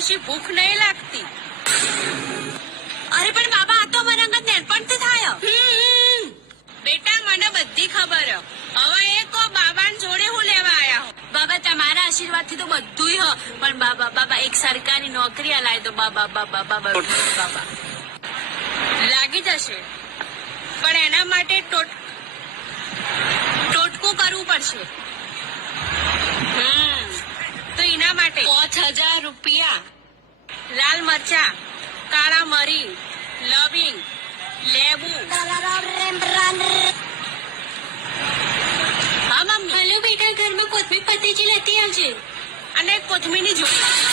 પછી ભૂખ નહીં લાગતી. અરે પણ બાબા, આ તો અમારા અંગત નેનપણથી થાય. બેટા મને બધી ખબર હ. હવે એ કો બાબા જોડે હું લેવા આયા હો. બાબા, તમારા આશીર્વાદ થી તો બધું હ. પણ બાબા એક સરકારી નોકરી અલાય તો બાબા લાગી જશે, પણ એના માટે ટોટકું કરવું પડશે. તો એના માટે 5000 રૂપિયા. લાલ મરચા, કાળા મરી, લવિંગ, લેબુ. હા મમ્મી. હેલો બેટા, ઘરમાં કોથમીર પત્તી લેતી આવજે. અને કોથમીરની જોડી.